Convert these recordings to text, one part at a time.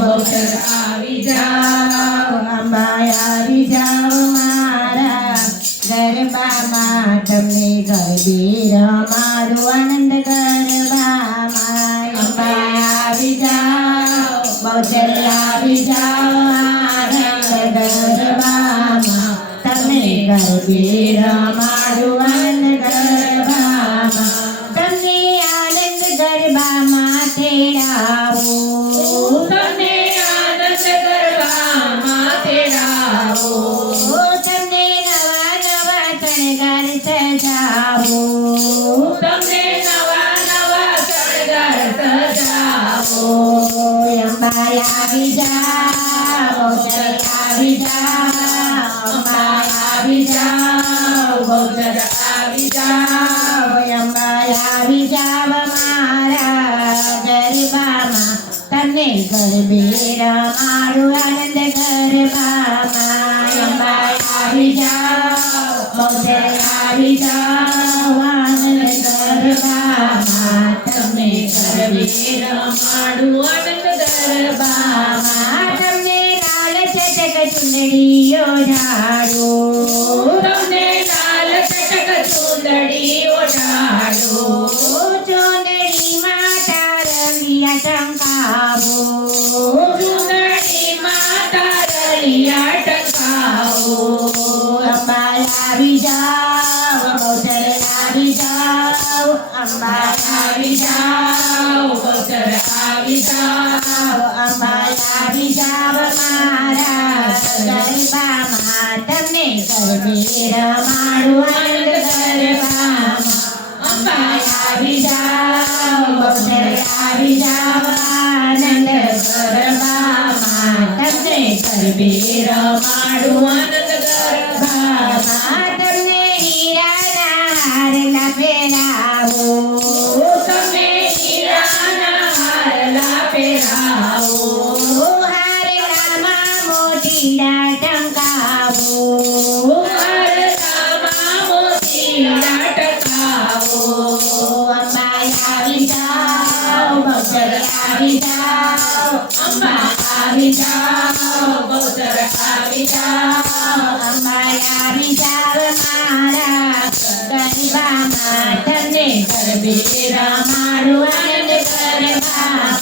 બહુચર આવી જાઓ, અંબા આવી જાઓ મારા ગરબામાં, તમને ગરબી રમાડું આનંદ ગરબામાં. અંબા આવી જાઓ, બહુચર આવી જાઓ આનંદ ગરબામાં, તમને ગરબી રમાડું આનંદ ગરબામાં, તમને આનંદ ગરબામાં તેડાવું, તમને આનંદ ગરબામાં તેડાવું, તમને નવા નવા શણગાર સજાવું, તમને નવા નવા શણગાર સજાવું. અંબા આવી જાઓ, બહુચર આવી જાઓ, અંબા આવી જાઓ, બહુચર આવી જાઓ, અંબા આવી જાઓ મારા ગરબામાં, તમને ગરબે રમાડું આનંદ ગરબામાં. અંબા આવી જાઓ, બહુચર આવી જાઓ આનંદ ગરબામાં, તમને ગરબે રમાડું આનંદ ગરબામાં, તમને લાલ ચટક ચુંદડીઓ ઝાડું, તમને લાલ ચટક ચૂંદડી ઓઢાડું, ચુંદડીમાં તારલિયા ટંકાવું, ચૂંદડીમાં તારલિયા ટકાવું. અંબા આવી જાઓ, બહુચર આવી જાઓ, અંબા આવી જાઓ, બહુચર આવી જાઓ, અંબા આવી જાઓ મારા ગરબામાં, તમને ગરબે રમાડું આનંદ ગરબામાં. અંબા આવી જાઓ, બહુચર આવી જાઓ આનંદ ગરબામાં, તમને ગરબે રમાડું આનંદ ગરબામાં, તમને હીરાના હારલા પહેરાવું, તમે હીરાના હારલા પહેરાવો, હારલામાં મોતીડા ટંકાવું, હારલામાં મોતીડા ટકાવો. અંબા આવી જાઓ, બહુચર આવી જાઓ, અંબા આવી જાઓ, બહુચર આવી જાઓ, અંબા આવી જાઓ મારા ગરબામાં, તમને ગરબે રમાડું આનંદ ગરબામાં.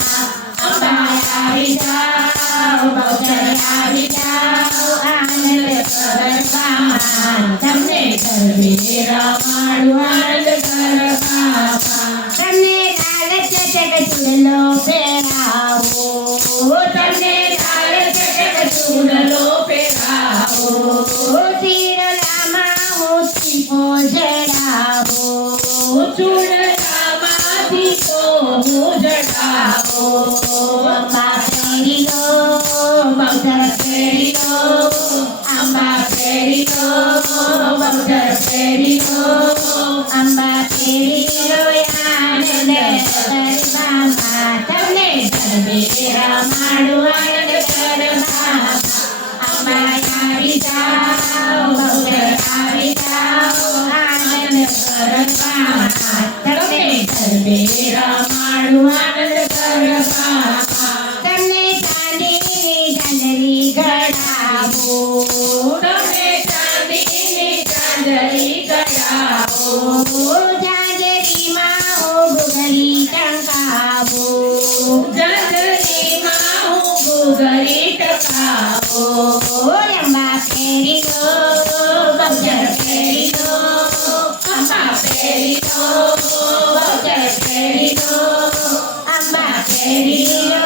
અંબા આવી જાઓ, બહુચર આવી જાઓ આનંદ ગરબામાં, તમને ગરબે રમાડું આનંદ ગરબામાં. તમને લાલ ચટક ચૂડલો પહેરાવું, તમને લાલ ચટક ચૂડલો પહેરાવો, ચીરલામાં મોતી પોજડાવું, ચૂડલામાંથી તો જડાવો. અંબા ફેરી લો, બહુચર ફેરી લો, અંબા ફેરી લો, બહુચર ફેરી લો, અંબા ફેરી લો આનંદ ગરબામાં, તમને ગરબે રમાડું આનંદ ગરબામાં. અંબા આવી જાઓ, બહુચર આવી જાઓ આનંદ ગરબામાં, તમને ગરબે રમાડું આનંદ ગરબામાં. તમને ચાંદીની ઝાંઝરી ગળાવું, તમે ચાંદીની ચાંદરી ગળાવો, ઝાંઝરીમાં હું ઘૂઘરી ટંકાવું, ચાંદરીમાં હું ઘૂઘરી ટકાવો. અંબા ફેરી લો, બહુચર ફેરી લો, અંબા ફેરી લો, બહુચર ફેરી લો, અંબા ફેરી લો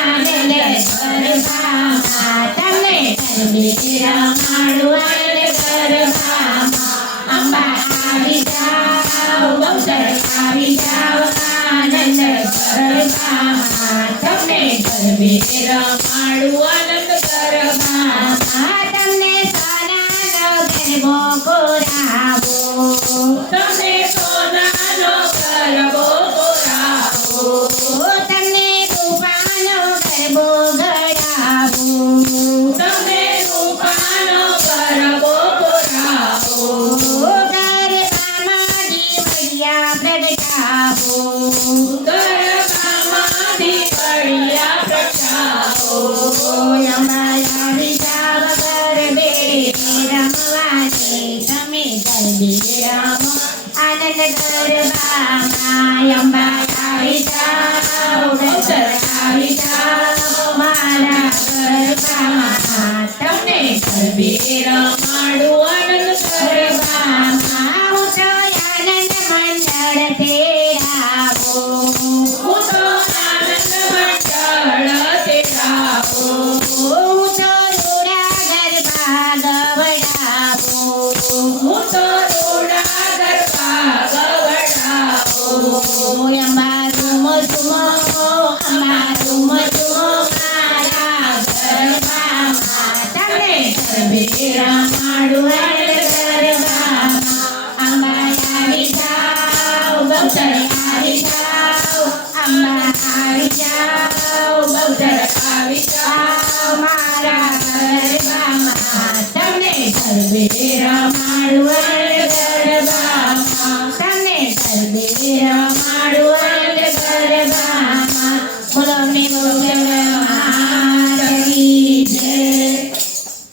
આનંદ ગરબામાં, તમને ગરબે રમાડું આનંદ ગરબામાં. અંબા આવી જાઓ, બહુચર આવી જાઓ આનંદ ગરબામાં, તમને ગરબે રમાડું આનંદ ગરબામાં, તમને સોનાનો ગરબો કોરાવો, તમે સોનાનો ગરબો બોલાવો, તમને રૂપાનો ગરબો ગળાવો, તમે રૂપાનો ગરબો બોલાવો, ગરબામાં દીવડિયા પ્રગટાવો, ગરબામાં દીવડિયા પ્રગટાવો, વિચાર મારા ગરબામાં તમને ગરબે રમાડું અને ગરબામાં તમને ગરબે રમાડું અને ગરબામાં બોલો ને બોલો